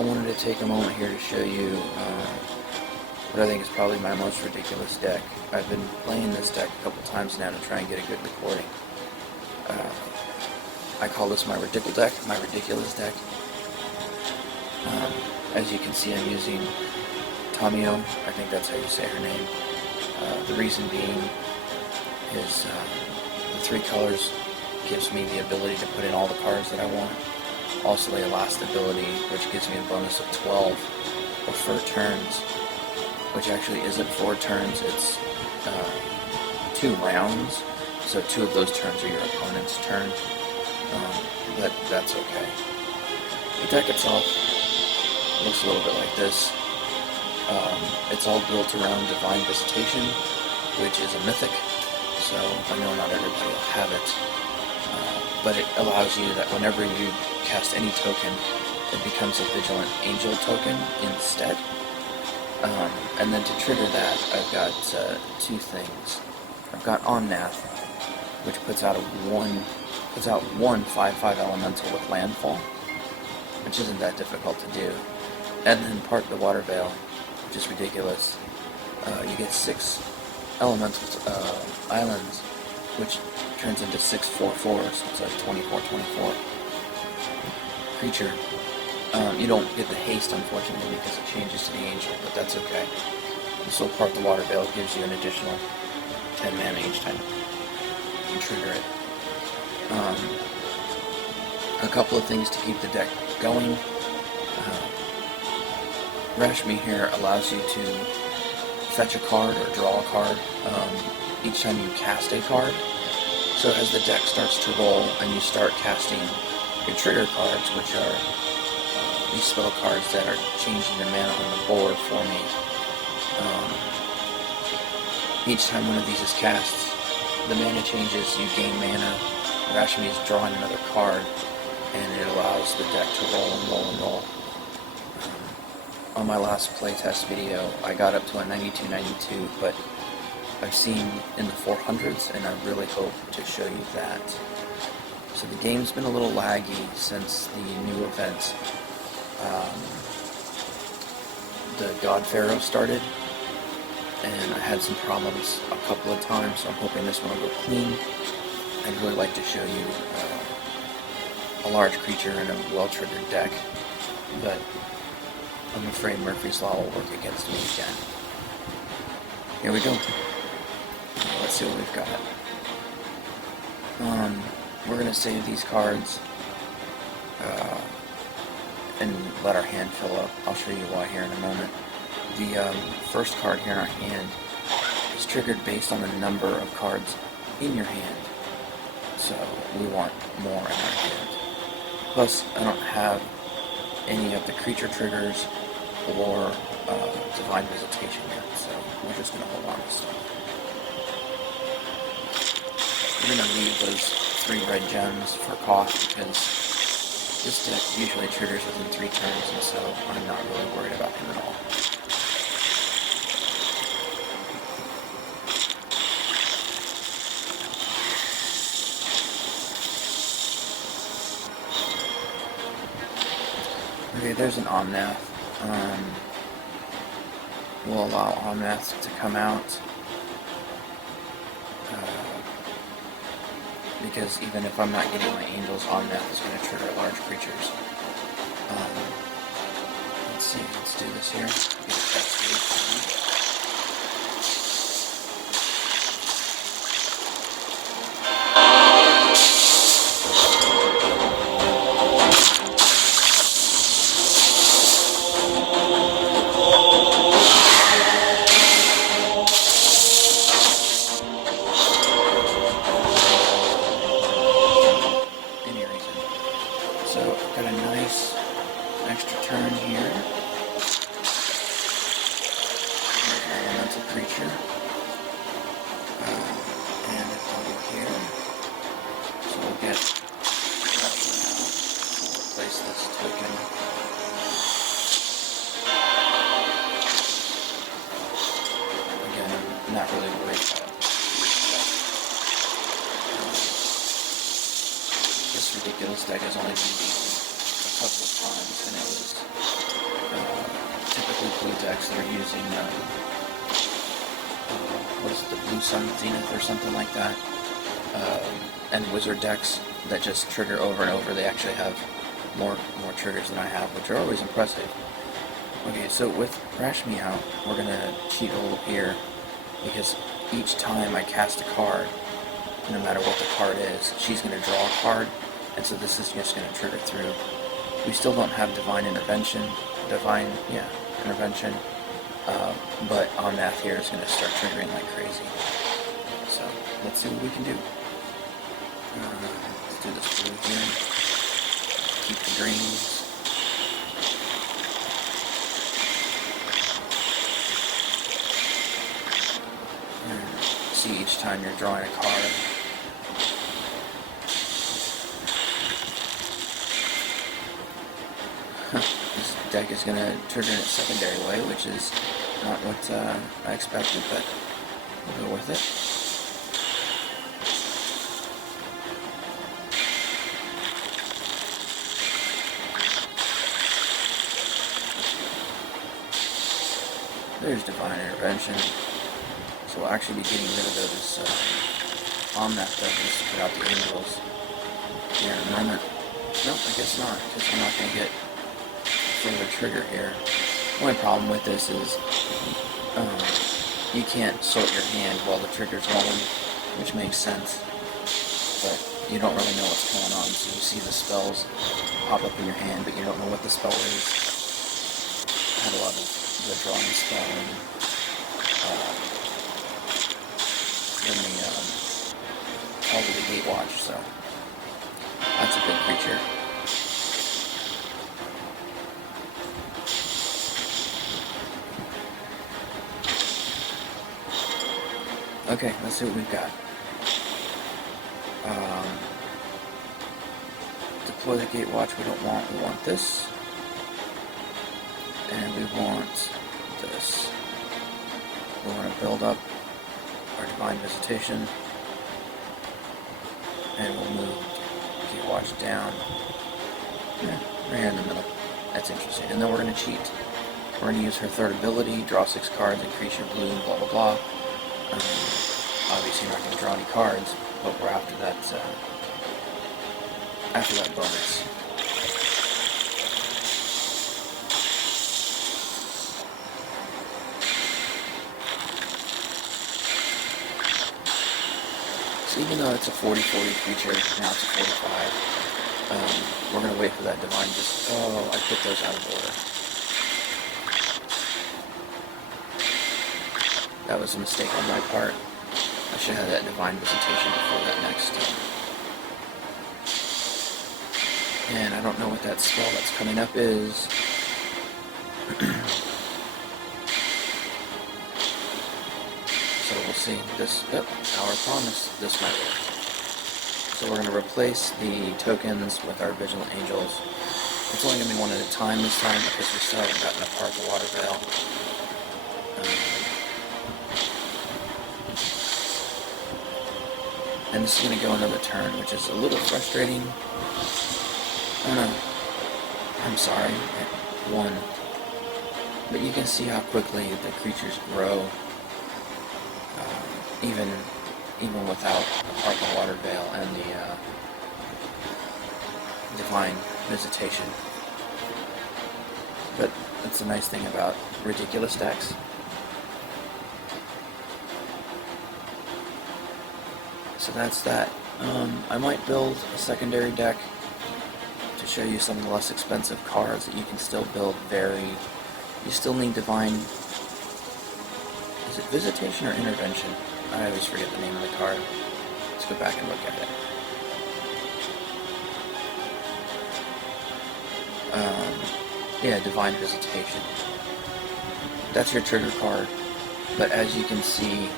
wanted to take a moment here to show you what I think is probably my most ridiculous deck. I've been playing this deck a couple times now to try and get a good recording. I call this my ridiculous deck. As you can see, I'm using Tamio, I think that's how you say her name. The reason being is the 3 colors gives me the ability to put in all the cards that I want. Also a last ability, which gives me a bonus of 12 or 4 turns, which actually isn't 4 turns, it's 2 rounds, so 2 of those turns are your opponent's turn, but that's okay. The deck itself looks a little bit like this. It's all built around Divine Visitation, which is a mythic, so I know not everybody will have it, but it allows you that whenever you cast any token, it becomes a Vigilant Angel token instead. And then to trigger that, I've got 2 things. I've got Omnath, which puts out one 5/5 elemental with landfall, which isn't that difficult to do. And then Part the Water Veil, which is ridiculous. You get 6 elemental islands, which turns into 6/4/4, so it's like 24/24 creature. You don't get the haste, unfortunately, because it changes to the angel, but that's okay. So Part the Water Veil gives you an additional 10 mana each time you trigger it. A couple of things to keep the deck going. Rashmi here allows you to fetch a card or draw a card each time you cast a card. So as the deck starts to roll and you start casting your trigger cards, which are these spell cards that are changing the mana on the board for me, each time one of these is cast, the mana changes, you gain mana, Rashmi is drawing another card, and it allows the deck to roll and roll and roll. On my last playtest video, I got up to a 92/92, but I've seen in the 400s, and I really hope to show you that. So the game's been a little laggy since the new event. The God Pharaoh started, and I had some problems a couple of times, so I'm hoping this one will go clean. I'd really like to show you a large creature in a well-triggered deck, but I'm afraid Murphy's Law will work against me again. Here we go. Let's see what we've got. We're going to save these cards and let our hand fill up. I'll show you why here in a moment. The first card here in our hand is triggered based on the number of cards in your hand. So we want more in our hand. Plus, I don't have any of the creature triggers or Divine Visitation yet, so we're just going to hold on to stuff. We're going to leave those 3 red gems for cost because this deck usually triggers within 3 turns, and so I'm not really worried about him at all. Okay, there's an Omnath. We'll allow Omnath to come out. Because even if I'm not getting my angels, Omnath is going to trigger large creatures. Let's see, let's do this here. Get a cascade. So, got a nice extra turn here. There's an elemental creature. And it's over here. So we'll get place this token. Again, I'm not really worried about it. This ridiculous deck has only been beaten a couple of times, and it was typically blue decks that are using what is it, the Blue Sun Zenith or something like that, and wizard decks that just trigger over and over. They actually have more triggers than I have, which are always impressive. Okay, so with Rash Me Out, we're gonna cheat a little here, because each time I cast a card, no matter what the card is, she's gonna draw a card, and so this is just gonna trigger through. We still don't have Divine Intervention, but Omnath here is gonna start triggering like crazy. So let's see what we can do. Let's do this blue here. Keep the greens. See each time you're drawing a card. This deck is going to trigger in its secondary way, which is not what I expected, but we'll go with it. There's Divine Intervention. So we'll actually be getting rid of those Omnath tokens to put out the angels here in a moment. Nope, I guess not, because I'm not going to get further trigger here. The only problem with this is you can't sort your hand while the trigger's rolling, which makes sense, but you don't really know what's going on, so you see the spells pop up in your hand, but you don't know what the spell is. I had a lot of the drawing spell and in the Call to the Gatewatch, so that's a big creature. Okay, let's see what we've got. Deploy the Gatewatch we don't want. We want this. And we want this. We want to build up our Divine Visitation. And we'll move Gatewatch down. Yeah, right here in the middle. That's interesting. And then we're going to cheat. We're going to use her third ability, draw 6 cards, increase your blue, blah blah blah. Obviously you're not going to draw any cards, but we're after that bonus. So even though it's a 40-40 creature, now it's a 45, we're going to wait for that Divine Oh, I put those out of order. That was a mistake on my part. I should have that Divine Visitation before that next. And I don't know what that spell that's coming up is. So we'll see. This, Hour of Promise, this might work. So we're going to replace the tokens with our Vigilant Angels. It's only going to be one at a time this time because we still haven't gotten a part of the Water Veil. And this is going to go another turn, which is a little frustrating. Oh no, I'm sorry, at 1. But you can see how quickly the creatures grow, even without a part of the Water Veil and the Divine Visitation. But that's the nice thing about ridiculous decks. So that's that. I might build a secondary deck to show you some of the less expensive cards that you can still build You still need Divine... Is it Visitation or Intervention? I always forget the name of the card. Let's go back and look at it. Yeah, Divine Visitation. That's your trigger card. But as you can see,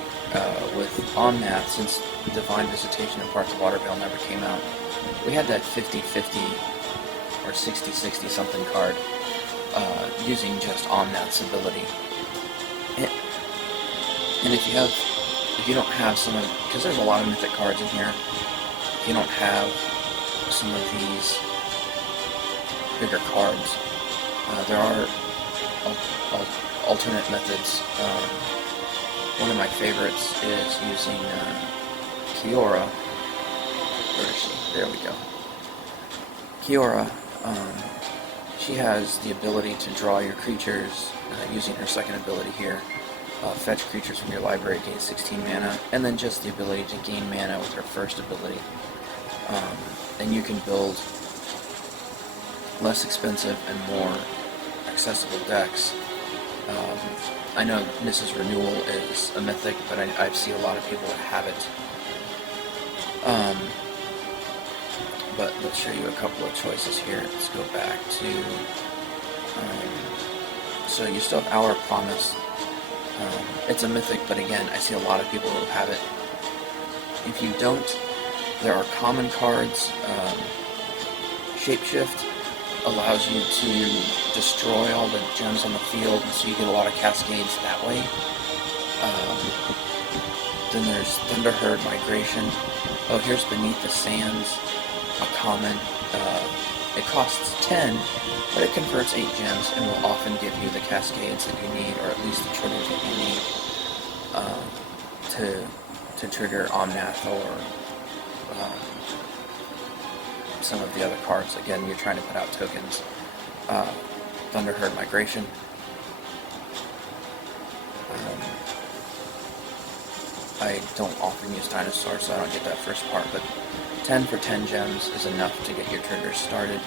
with Omnath, since Divine Visitation and Parts of Water Veil never came out, we had that 50-50 or 60-60 something card using just Omnath's ability. And if you don't have some of, because there's a lot of mythic cards in here, if you don't have some of these bigger cards. There are alternate methods. One of my favorites is using Kiora. Where is she? There we go. Kiora, she has the ability to draw your creatures using her second ability here. Fetch creatures from your library, gain 16 mana, and then just the ability to gain mana with her first ability. And you can build less expensive and more accessible decks. I know Mrs. Renewal is a mythic, but I see a lot of people that have it. But let's show you a couple of choices here. Let's go back to... so you still have Hour of Promise. It's a mythic, but again, I see a lot of people who have it. If you don't, there are common cards. Shapeshift allows you to destroy all the gems on the field, so you get a lot of cascades that way. Then there's Thunderherd Migration. Oh, here's Beneath the Sands, a common. It costs 10, but it converts 8 gems and will often give you the cascades that you need, or at least the triggers that you need to trigger Omnath or some of the other cards. Again, you're trying to put out tokens. Thunderherd Migration. I don't often use Dinosaur, so I don't get that first part, but 10 for 10 gems is enough to get your triggers started.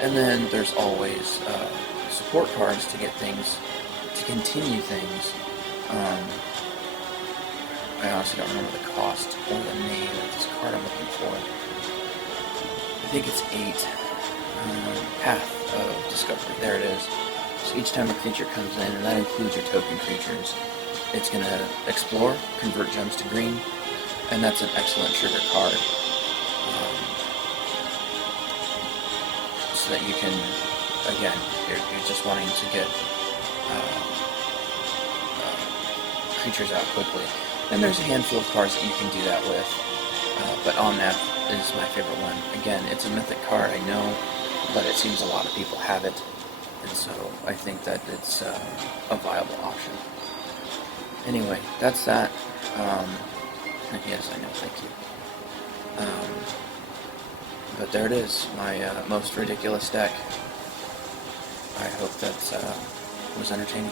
And then there's always support cards to get things, to continue things. I honestly don't remember the cost or the name of this card I'm looking for. I think it's 8. Path of Discovery. There it is. So each time a creature comes in, and that includes your token creatures, it's going to explore, convert gems to green, and that's an excellent trigger card. So that you can, again, you're just wanting to get creatures out quickly. And there's a handful of cards that you can do that with, but Omnath is my favorite one. Again, it's a mythic card, I know, but it seems a lot of people have it, and so I think that it's a viable option. Anyway, that's that. Yes, I know, thank you. But there it is, my most ridiculous deck. I hope that was entertaining.